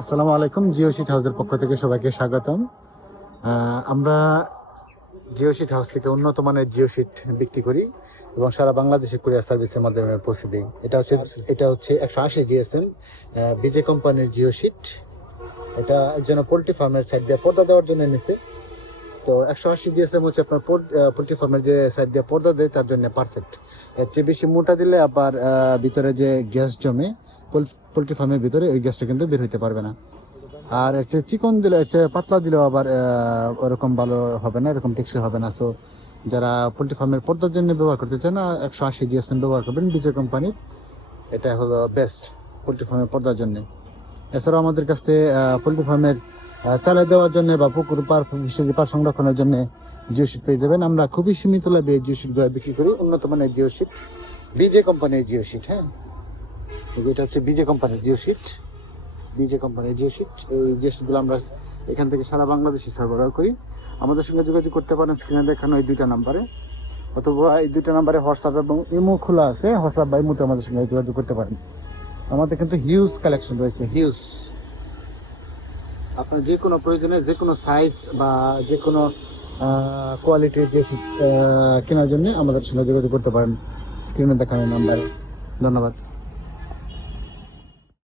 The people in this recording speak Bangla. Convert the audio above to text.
আসসালামু আলাইকুম। জিও শিট হাউসের পক্ষ থেকে সবাইকে স্বাগতম। আমরা জিও শিট হাউস থেকে উন্নত মানের জিও শিট বিক্রি করি এবং সারা বাংলাদেশে কুরিয়ার সার্ভিসের মাধ্যমে পৌঁছে দিই। এটা হচ্ছে 180 জিএসএম বিজে কোম্পানির জিও শিট। এটা একজন পোল্ট্রি ফার্মের সাইড দিয়ে পর্দা দেওয়ার জন্য নিছে। তো 180 জিএসএম হচ্ছে আপনার পোল্ট্রি ফার্মের যে সাইড দিয়ে পর্দা দেয় তার জন্য পারফেক্ট। এর চেয়ে বেশি মোটা দিলে আবার ভিতরে যে গ্যাস জমে পোল্ট্রি ফার্মের ভিতরে ওই গ্যাসটা কিন্তু বের হইতে পারবে না। আর এর চেয়ে চিকন দিলে, এর চেয়ে পাতলা দিলেও আবার ওরকম ভালো হবে না, এরকম টেকসই হবে না। সো যারা পোল্ট্রি ফার্মের পর্দার জন্য ব্যবহার করতে চান না, 180 জিএসএম ব্যবহার করবেন বিজয় কোম্পানির। এটা হলো বেস্ট পোল্ট্রি ফার্মের পর্দার জন্য। এছাড়াও আমাদের কাছ থেকে পোল্ট্রি ফার্মের চালাই দেওয়ার জন্য বা পুকুর পার সংরক্ষণের জন্য জিও শিট পেয়ে যাবেন। আমরা খুবই সীমিত লাভে জিও শিটগুলো বিক্রি করি, উন্নত মানের জিও শিট, বিজে কোম্পানির জিও শিট। হ্যাঁ, এটা হচ্ছে বিজে কোম্পানির জিও শিট। বিজে কোম্পানির জিও শিট, এই জিও শিটগুলো আমরা এখান থেকে সারা বাংলাদেশে সরবরাহ করি। আমাদের সঙ্গে যোগাযোগ করতে পারেন স্ক্রিনে দেখানো এই দুইটা নাম্বারে, অথবা এই দুইটা নাম্বারে হোয়াটসঅ্যাপ এবং ইমো খোলা আছে। হোয়াটসঅ্যাপ বা ইমোতে আমাদের সঙ্গে যোগাযোগ করতে পারেন। আমাদের কিন্তু হিউজ কালেকশন রয়েছে, হিউজ। আপনার যে কোনো প্রয়োজনে, যে কোনো সাইজ বা যে কোনো কোয়ালিটির যে কেনার জন্য আমাদের সঙ্গে যোগাযোগ করতে পারেন স্ক্রিনে দেখানো নাম্বারে। ধন্যবাদ।